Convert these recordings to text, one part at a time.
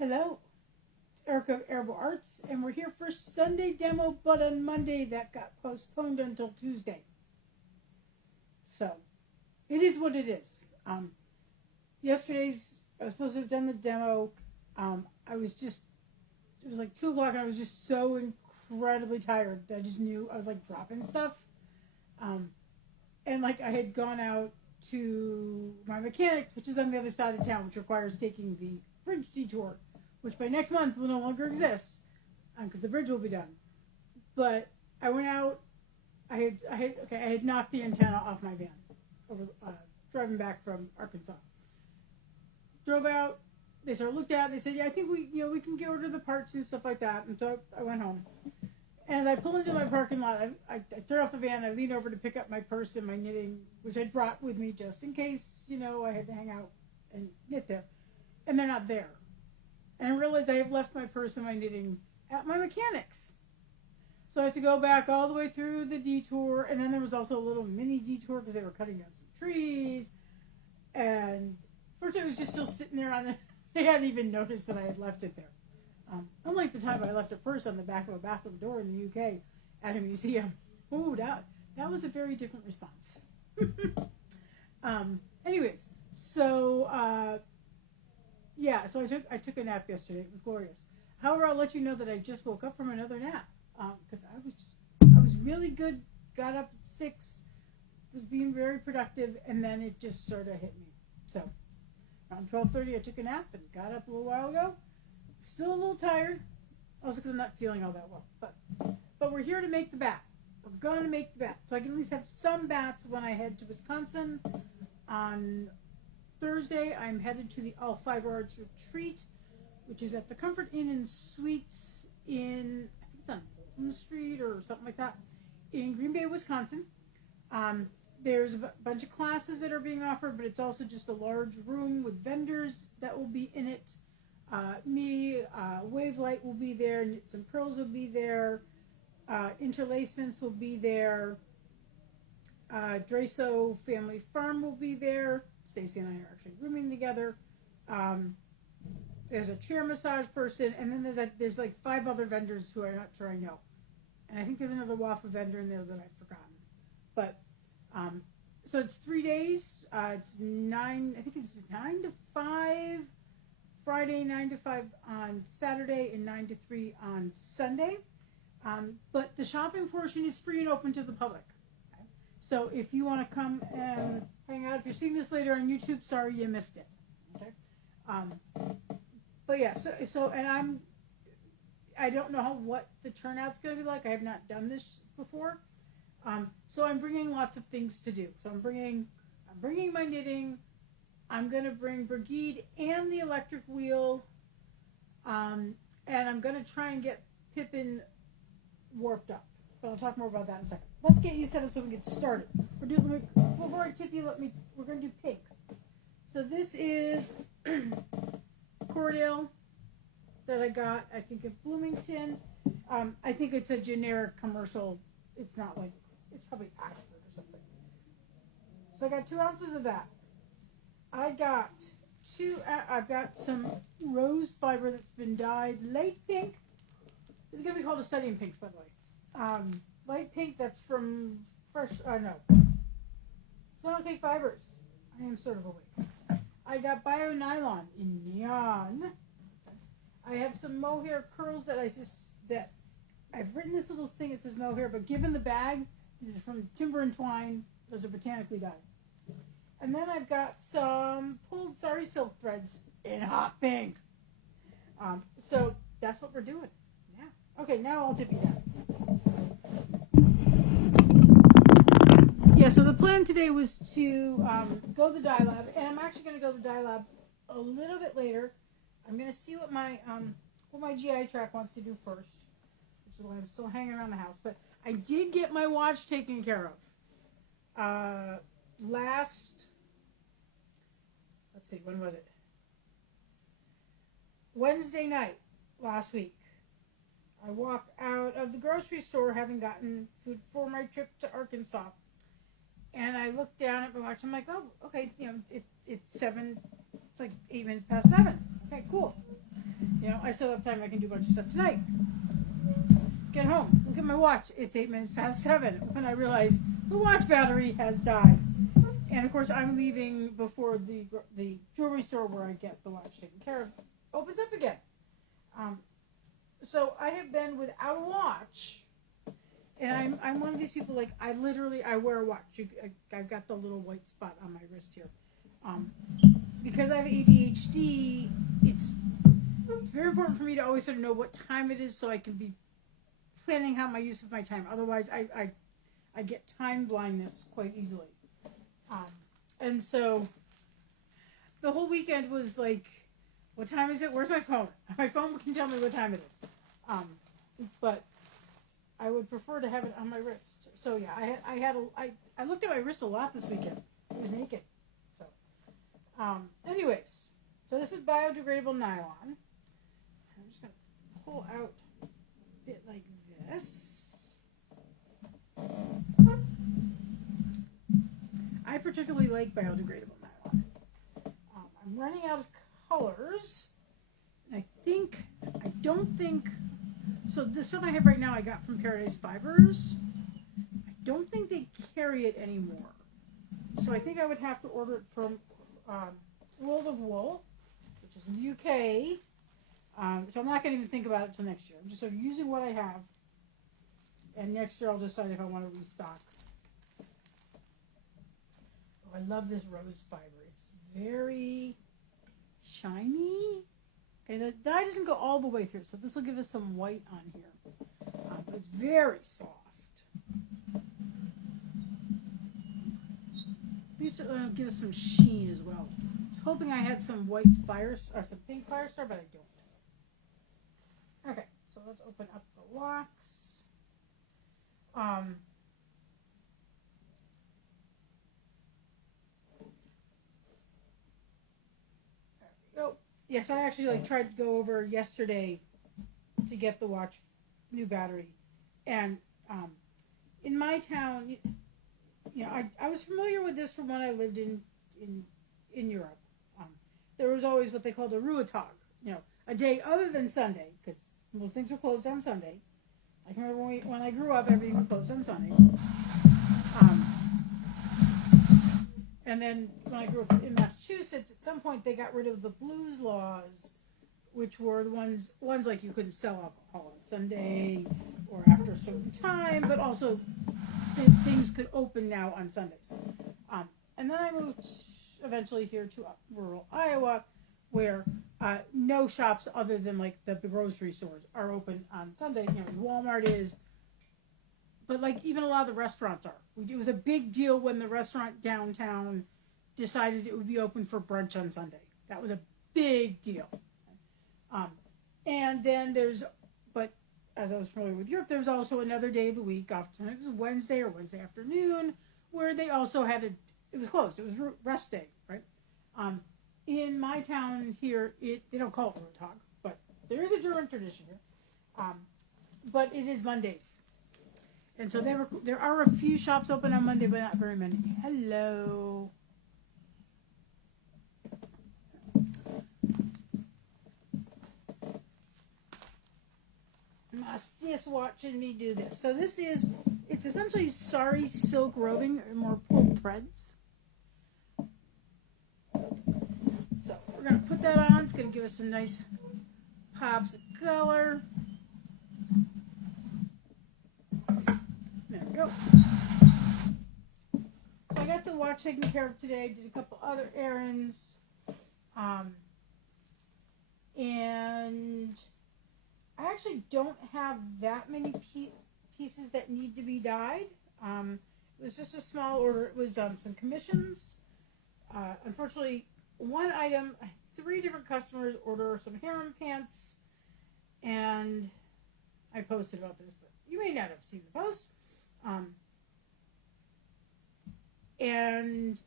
Hello, Erica of Arable Arts, and we're here for Sunday demo, but on Monday that got postponed until Tuesday. So, it is what it is. Yesterday's, I was supposed to have done the demo. I was just, it was like 2 o'clock and I was just so incredibly tired that I just knew I was like dropping stuff. And like I had gone out to my mechanic, which is on the other side of town, which requires taking the bridge detour, which by next month will no longer exist because the bridge will be done. But I went out. I had knocked the antenna off my van over driving back from Arkansas. Drove out. They sort of looked at it. They said, "Yeah, I think we can get order the parts and stuff like that." And so I went home. And as I pull into my parking lot, I turn off the van. I lean over to pick up my purse and my knitting, which I brought with me just in case I had to hang out and knit there. And they're not there. And I realized I have left my purse and my knitting at my mechanic's. So I have to go back all the way through the detour. And then there was also a little mini detour because they were cutting down some trees. And fortunately, it was just still sitting there on the... They hadn't even noticed that I had left it there. Unlike the time I left a purse on the back of a bathroom door in the UK at a museum. Ooh, that was a very different response. Anyways, so so I took a nap yesterday. It was glorious. However, I'll let you know that I just woke up from another nap because I was really good. Got up at 6, was being very productive, and then it just sort of hit me. So around 12:30, I took a nap and got up a little while ago. Still a little tired, also because I'm not feeling all that well. But we're here to make the bat. We're going to make the bat. So I can at least have some bats when I head to Wisconsin. On Thursday, I'm headed to the All Fiber Arts Retreat, which is at the Comfort Inn and Suites in, I think it's on Bolton Street or something like that, in Green Bay, Wisconsin. There's a bunch of classes that are being offered, but it's also just a large room with vendors that will be in it. Wavelight will be there, Knits and Pearls will be there, Interlacements will be there, Draso Family Farm will be there. Stacy and I are actually rooming together. There's a chair massage person, and then there's like 5 other vendors who I'm not sure I know. And I think there's another waffle vendor in there that I've forgotten. But, so it's 3 days. It's 9 to 5. Friday 9 to 5 on Saturday and 9 to 3 on Sunday. But the shopping portion is free and open to the public. Okay? So if you want to come and hang out, if you're seeing this later on YouTube, sorry you missed it. Okay. But yeah, so and I don't know what the turnout's going to be like. I have not done this before. So I'm bringing lots of things to do. So I'm bringing my knitting. I'm going to bring Brigide and the electric wheel, and I'm going to try and get Pippin warped up. But I'll talk more about that in a second. Let's get you set up so we can get started. Before I tip you, we're going to do pink. So this is Cordell that I got, I think, at Bloomington. I think it's a generic commercial. It's not like, it's probably Ashford or something. So I got 2 ounces of that. I've got some rose fiber that's been dyed light pink. It's going to be called a Study in Pinks, by the way. Light pink, that's from Sonoma Cake Fibers. I am sort of awake. I got Bio Nylon in neon. I have some mohair curls that I've written this little thing that says mohair, but given the bag, these are from Timber and Twine. Those are botanically dyed. And then I've got some pulled sari silk threads in hot pink. So that's what we're doing. Yeah. Okay, now I'll tip you down. Yeah, so the plan today was to go to the dye lab, and I'm actually going to go to the dye lab a little bit later. I'm going to see what my GI track wants to do first, which is why I'm still hanging around the house. But I did get my watch taken care of. When was it? Wednesday night last week. I walked out of the grocery store having gotten food for my trip to Arkansas. And I looked down at my watch. I'm like, oh, okay, it's 7. It's like 8 minutes past 7. Okay, cool. You know, I still have time. I can do a bunch of stuff tonight. Get home. Look at my watch. It's 8 minutes past 7 when I realize the watch battery has died. And of course, I'm leaving before the jewelry store where I get the watch taken care of opens up again. So I have been without a watch, and I'm one of these people, like, I wear a watch. I've got the little white spot on my wrist here. Because I have ADHD, it's very important for me to always sort of know what time it is so I can be planning how my use of my time. Otherwise, I get time blindness quite easily. And so the whole weekend was like, what time is it? Where's my phone? My phone can tell me what time it is. But I would prefer to have it on my wrist. So yeah, I looked at my wrist a lot this weekend. It was naked. So, anyways, so this is biodegradable nylon. I'm just gonna pull out a bit like this. I particularly like biodegradable nylon. I'm running out of colors. I don't think, so the stuff I have right now I got from Paradise Fibers. I don't think they carry it anymore. So I think I would have to order it from World of Wool, which is in the UK. So I'm not going to even think about it until next year. I'm just sort of using what I have. And next year I'll decide if I want to restock. Oh, I love this rose fiber. It's very shiny. Okay, the dye doesn't go all the way through, so this will give us some white on here. But it's very soft. These give us some sheen as well. I was hoping I had some white fire or some pink Firestar, but I don't. Okay, so let's open up the locks. Oh, yes, I actually tried to go over yesterday to get the watch new battery, and in my town, I was familiar with this from when I lived in Europe. There was always what they called a Ruhetag, a day other than Sunday, because most things were closed on Sunday. I can remember when I grew up, everything was closed on Sunday. And then when I grew up in Massachusetts, at some point they got rid of the blues laws, which were the ones like you couldn't sell alcohol on Sunday or after a certain time, but also things could open now on Sundays. And then I moved eventually here to rural Iowa, where no shops other than like the grocery stores are open on Sunday. Walmart is, but like even a lot of the restaurants are. It was a big deal when the restaurant downtown decided it would be open for brunch on Sunday. That was a big deal. And then but as I was familiar with Europe, there was also another day of the week, often it was Wednesday or Wednesday afternoon, where they also had it was closed. It was rest day, right? In my town here, they don't call it Ruhetag, but there is a German tradition here. But it is Mondays. And so there are a few shops open on Monday, but not very many. Hello. My sis watching me do this. So it's essentially sari silk roving, or more pull threads. So we're going to put that on. It's going to give us some nice pops of color. There we go. So I got the watch taken care of today. Did a couple other errands. And I actually don't have that many pieces that need to be dyed. It was just a small order. It was some commissions. Unfortunately, one item, 3 different customers order some harem pants, and I posted about this, but you may not have seen the post. And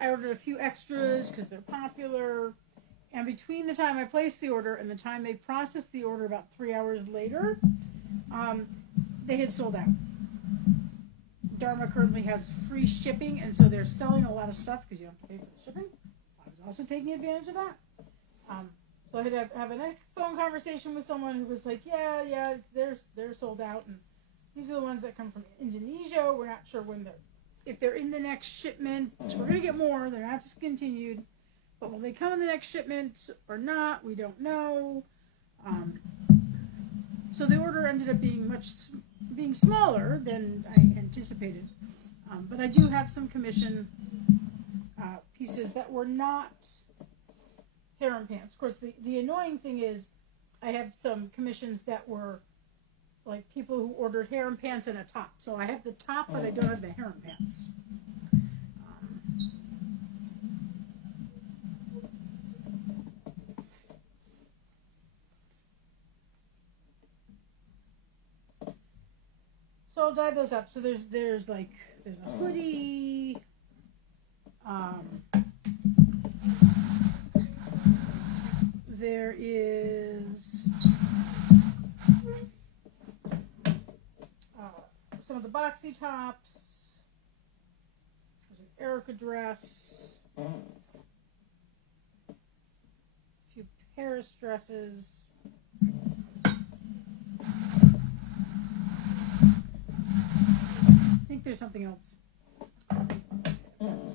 I ordered a few extras because they're popular. And between the time I placed the order and the time they processed the order, about 3 hours later, they had sold out. Dharma currently has free shipping, and so they're selling a lot of stuff because you don't have to pay for the shipping. I was also taking advantage of that. So I had to have a nice phone conversation with someone who was like, yeah, they're sold out, and these are the ones that come from Indonesia. We're not sure if they're in the next shipment. So we're gonna get more. They're not discontinued, but will they come in the next shipment or not? We don't know. So the order ended up being smaller than I anticipated. But I do have some commission pieces that were not harem pants. Of course, the annoying thing is I have some commissions that were like people who ordered harem pants and a top. So I have the top, but I don't have the harem pants. So I'll dye those up. So there's a hoodie. There is some of the boxy tops. There's an Erica dress. A few Paris dresses. I think there's something else.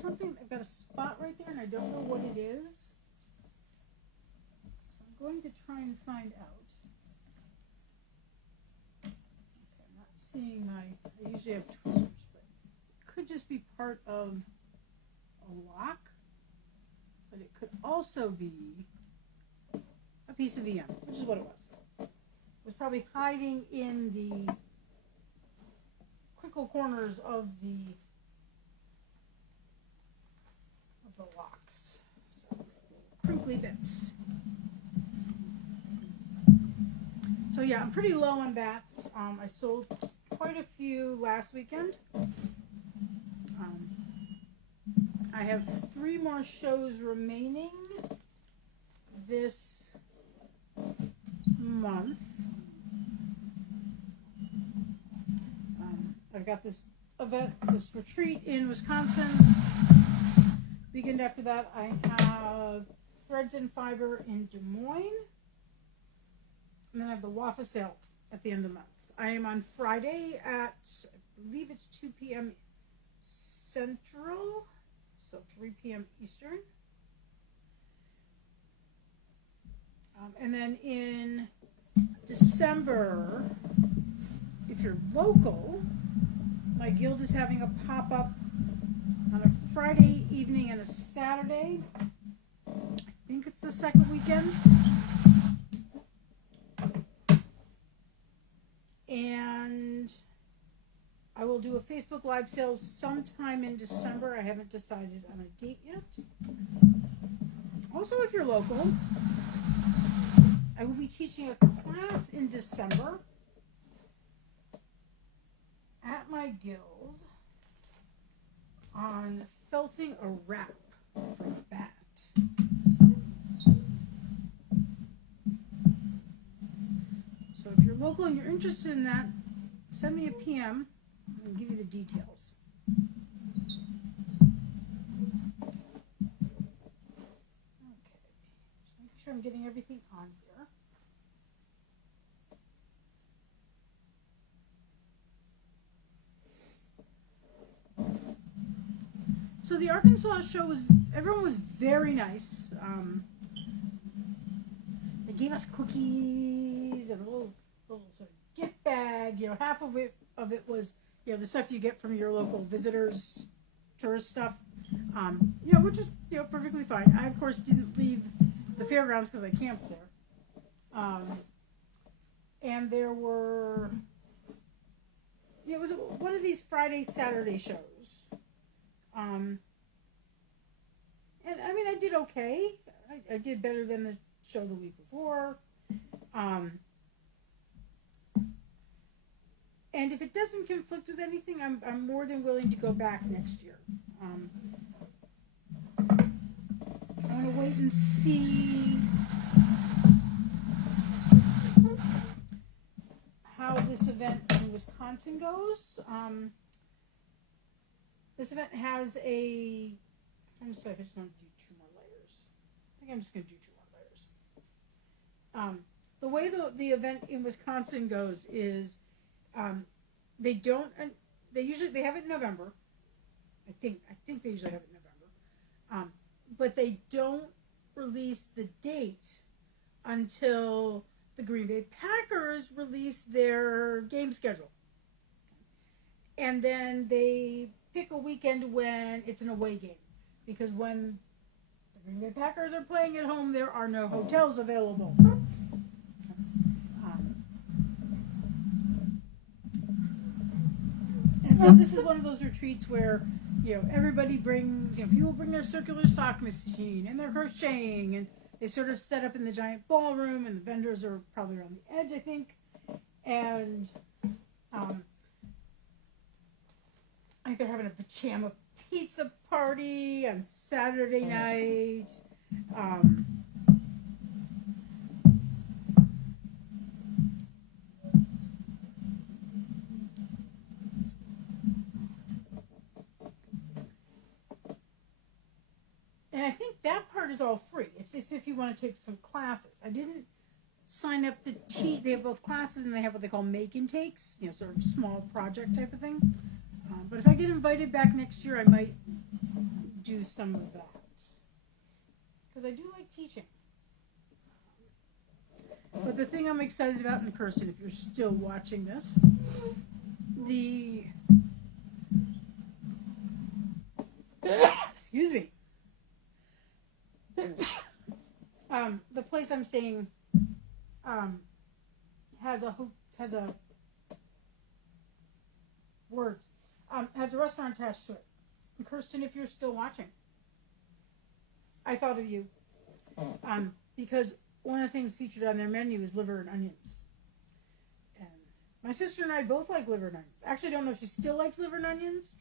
I've got a spot right there and I don't know what it is. So I'm going to try and find out. Okay, I'm not seeing I usually have tweezers, but it could just be part of a lock, but it could also be a piece of EM, which is what it was. It was probably hiding in the crinkle corners of the locks. So, crinkly bits. So yeah, I'm pretty low on bats. I sold quite a few last weekend. I have 3 more shows remaining this month. I've got this event, this retreat in Wisconsin. Weekend after that, I have Threads and Fiber in Des Moines. And then I have the Wafa sale at the end of the month. I am on Friday at, I believe it's 2 p.m. Central, so 3 p.m. Eastern. And then in December, if you're local, my guild is having a pop-up on a Friday evening and a Saturday. I think it's the second weekend. And I will do a Facebook Live sales sometime in December. I haven't decided on a date yet. Also, if you're local, I will be teaching a class in December at my guild on felting a wrap for a bat. So if you're local and you're interested in that, send me a PM and I'll give you the details. Okay, just making sure I'm getting everything on here. So the Arkansas show everyone was very nice. They gave us cookies and a little sort of gift bag. You know, half of it was, you know, the stuff you get from your local visitors, tourist stuff. You know, which is, you know, perfectly fine. I of course didn't leave the fairgrounds because I camped there. And there were, you know, it was one of these Friday, Saturday shows. And I mean, I did okay. I did better than the show the week before. And if it doesn't conflict with anything, I'm more than willing to go back next year. I want to wait and see how this event in Wisconsin goes. This event has I'm just like, I just want to do 2 more layers. I think I'm just going to do 2 more layers. The way the event in Wisconsin goes is they don't. They have it in November. I think they usually have it in November, but they don't release the date until the Green Bay Packers release their game schedule, and then they pick a weekend when it's an away game, because when the Green Bay Packers are playing at home, there are no hotels available. And so this is one of those retreats where, everybody brings, people bring their circular sock machine and their crocheting, and they sort of set up in the giant ballroom, and the vendors are probably around the edge, I think. And I think they're having a pajama pizza party on Saturday night. And I think that part is all free. It's if you want to take some classes. I didn't sign up to teach. They have both classes and they have what they call make and takes, sort of small project type of thing. But if I get invited back next year, I might do some of that. Because I do like teaching. But the thing I'm excited about in Kirsten, if you're still watching this, excuse me. The place I'm staying has a restaurant attached to it. And Kirsten, if you're still watching, I thought of you because one of the things featured on their menu is liver and onions. And my sister and I both like liver and onions. Actually, I don't know if she still likes liver and onions,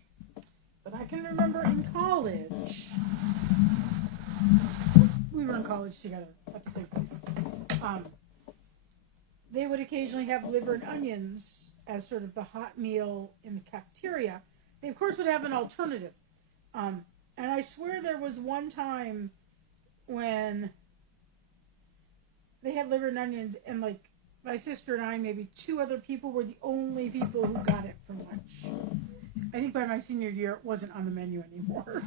but I can remember in college. We were in college together at the same place. They would occasionally have liver and onions as sort of the hot meal in the cafeteria. They, of course, would have an alternative. And I swear there was one time when they had liver and onions, and my sister and I, maybe two other people, were the only people who got it for lunch. I think by my senior year, it wasn't on the menu anymore.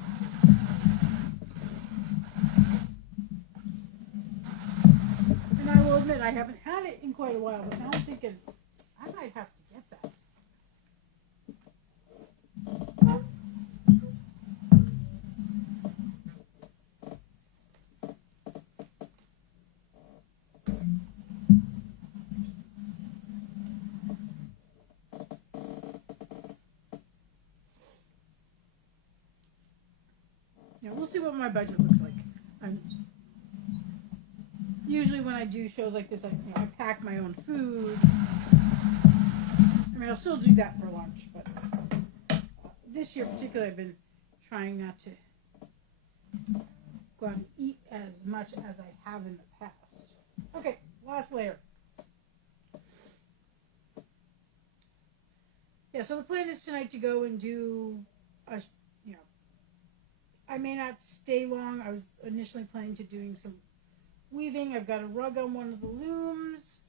And I will admit, I haven't had it in quite a while, but now I'm thinking, I might have to get that. Yeah, we'll see what my budget looks like. Usually when I do shows like this, I pack my own food. I mean, I'll still do that for lunch, but this year particularly, I've been trying not to go out and eat as much as I have in the past. Okay, last layer. Yeah, so the plan is tonight to go and do I may not stay long. I was initially planning to doing some weaving. I've got a rug on one of the looms,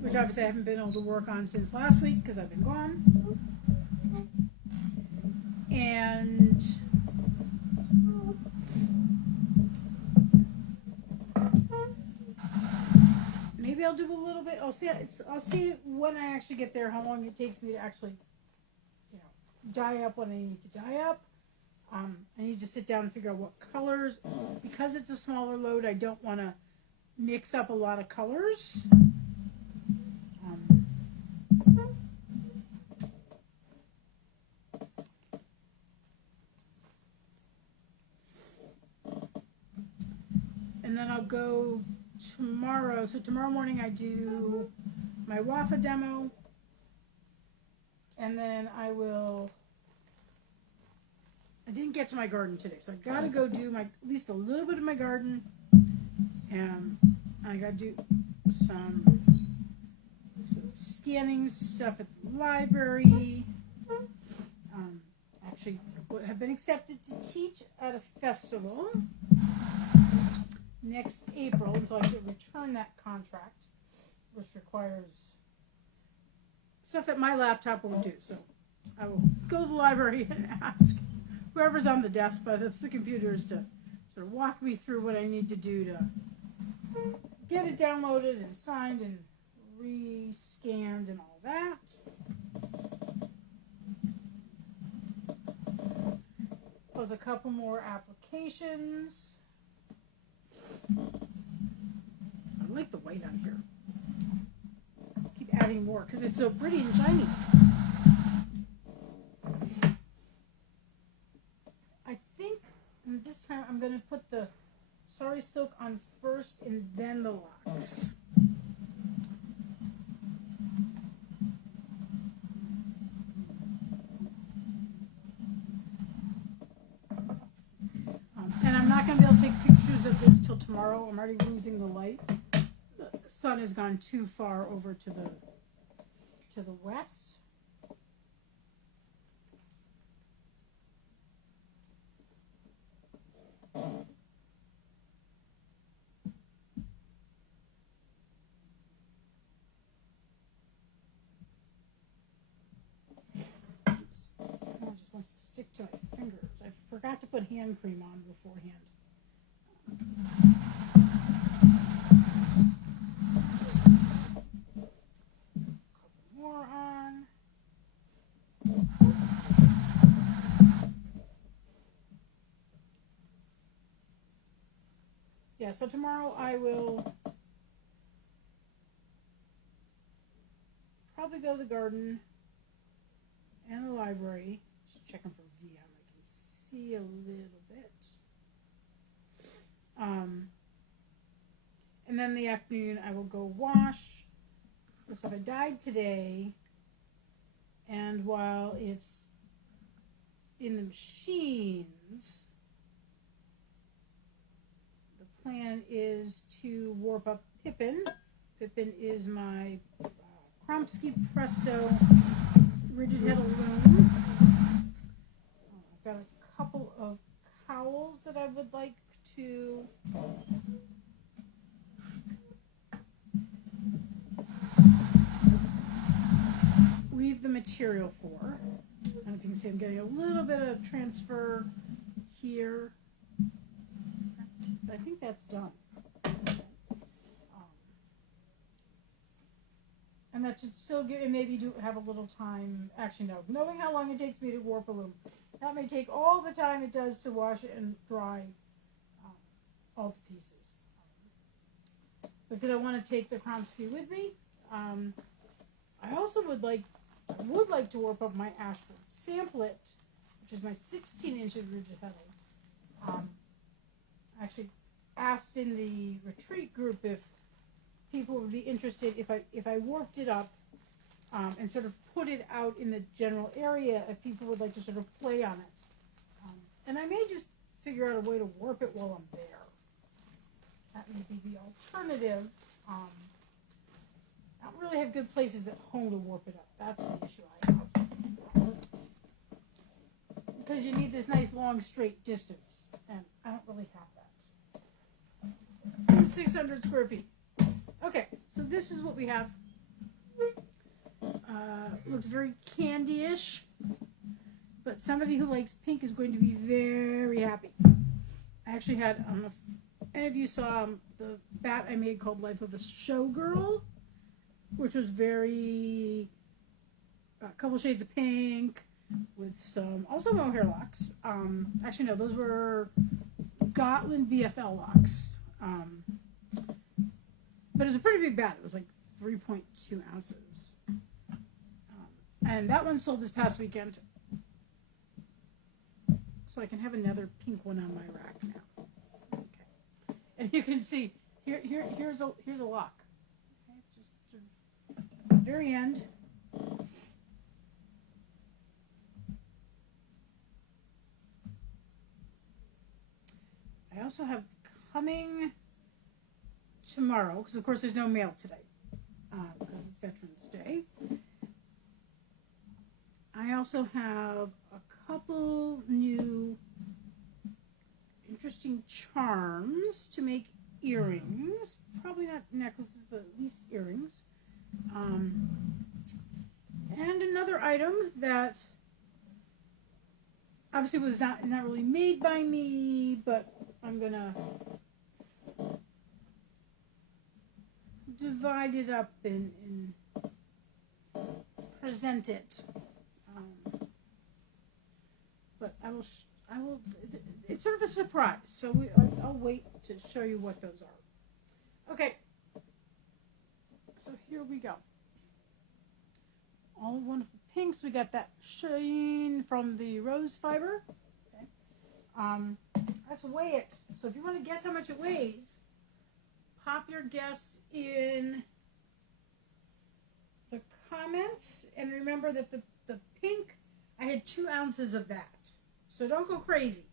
which obviously I haven't been able to work on since last week because I've been gone. And maybe I'll do a little bit. I'll see when I actually get there how long it takes me to actually dye up what I need to dye up. I need to sit down and figure out what colors. Because it's a smaller load, I don't want to mix up a lot of colors. And then I'll go tomorrow. So tomorrow morning I do my WAFA demo. And then I didn't get to my garden today, so I gotta go do at least a little bit of my garden, and I gotta do some sort of scanning stuff at the library. Actually, have been accepted to teach at a festival next April until I can return that contract, which requires stuff that my laptop won't do. So I will go to the library and ask whoever's on the desk by the computers to sort of walk me through what I need to do to get it downloaded and signed and re-scanned and all that. Close a couple more applications. I like the white on here. Let's keep adding more because it's so pretty and shiny. I think this time I'm going to put the Sari Silk on first and then the locks. And I'm not going to be able to take pictures of this till tomorrow. I'm already losing the light. The sun has gone too far over to the west. Wants to stick to my fingers. I forgot to put hand cream on beforehand. A couple more on. Yeah, so tomorrow I will probably go to the garden and the library. Checking for VM. I can see a little bit. And then in the afternoon, I will go wash the stuff I dyed today. And while it's in the machines, the plan is to warp up Pippin. Pippin is my Kromsky Presto rigid head loom. Got a couple of cowls that I would like to weave the material for. I don't know if you can see I'm getting a little bit of transfer here. But I think that's done. And that should still give, and maybe do have a little time. Actually, no. Knowing how long it takes me to warp a loom, that may take all the time it does to wash it and dry all the pieces. Because I want to take the Kromsky with me. I also would like to warp up my Ashford Samplet, which is my 16-inch rigid heddle. I actually asked in the retreat group if people would be interested if I warped it up and sort of put it out in the general area, if people would like to sort of play on it. And I may just figure out a way to warp it while I'm there. That may be the alternative. I don't really have good places at home to warp it up. That's the issue I have. Because you need this nice long straight distance, and I don't really have that. 600 square feet. Okay, so this is what we have. Looks very candy-ish, but somebody who likes pink is going to be very happy. I actually had, I don't know if any of you saw the bat I made called Life of a Showgirl, which was very, a couple shades of pink with some, also mohair locks. Actually, no, those were Gotland BFL locks. But it was a pretty big bat. It was like 3.2 ounces. And that one sold this past weekend. So I can have another pink one on my rack now. Okay. And you can see, here's a lock. Okay, just at the very end. I also have coming tomorrow, because of course there's no mail today, because it's Veterans Day. I also have a couple new interesting charms to make earrings. Probably not necklaces, but at least earrings. And another item that obviously was not really made by me, but I'm gonna divide it up and present it. But I will. It's sort of a surprise, so I'll wait to show you what those are. Okay. So here we go. All wonderful pinks. We got that sheen from the rose fiber. Okay. Let's weigh it. So if you want to guess how much it weighs, pop your guess in the comments, and remember that the pink, I had 2 ounces of that. So don't go crazy.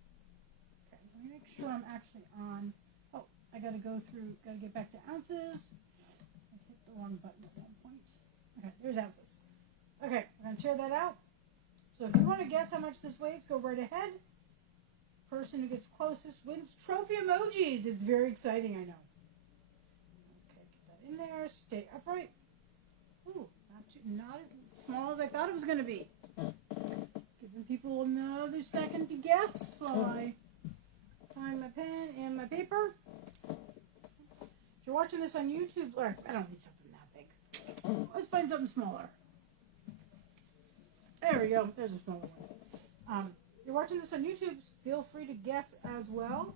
Okay, let me make sure I'm actually on. Oh, I gotta get back to ounces. I hit the wrong button at one point. Okay, there's ounces. Okay, I'm gonna tear that out. So if you want to guess how much this weighs, go right ahead. Person who gets closest wins trophy emojis. It's very exciting, I know. Okay, get that in there. Stay upright. Ooh, not as small as I thought it was gonna be. Giving people another second to guess while I find my pen and my paper. If you're watching this on YouTube, or I don't need something that big. Let's find something smaller. There we go. There's a smaller one. If you're watching this on YouTube, feel free to guess as well.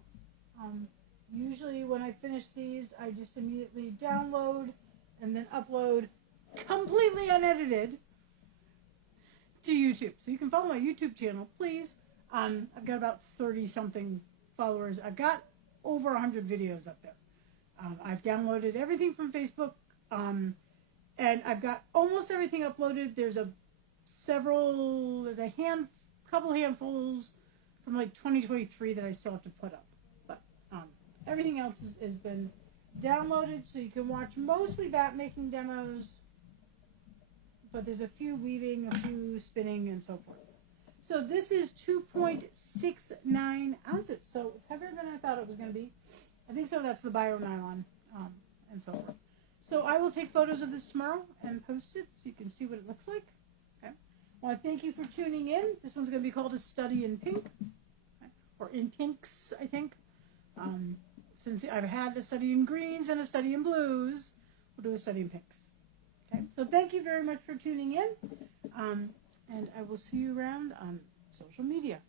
Usually when I finish these, I just immediately download and then upload completely unedited to YouTube. So you can follow my YouTube channel, please. I've got about 30 something followers. I've got over 100 videos up there. I've downloaded everything from Facebook, and I've got almost everything uploaded. There's a couple handfuls from like 2023 that I still have to put up. But everything else has been downloaded, so you can watch mostly bat making demos. But there's a few weaving, a few spinning, and so forth. So this is 2.69 ounces. So it's heavier than I thought it was going to be. I think so. That's the bio nylon, and so forth. So I will take photos of this tomorrow and post it so you can see what it looks like. Okay. Well, I thank you for tuning in. This one's going to be called A Study in Pink, or in pinks, I think. Since I've had a study in greens and a study in blues, we'll do a study in pinks. Okay, so thank you very much for tuning in, and I will see you around on social media.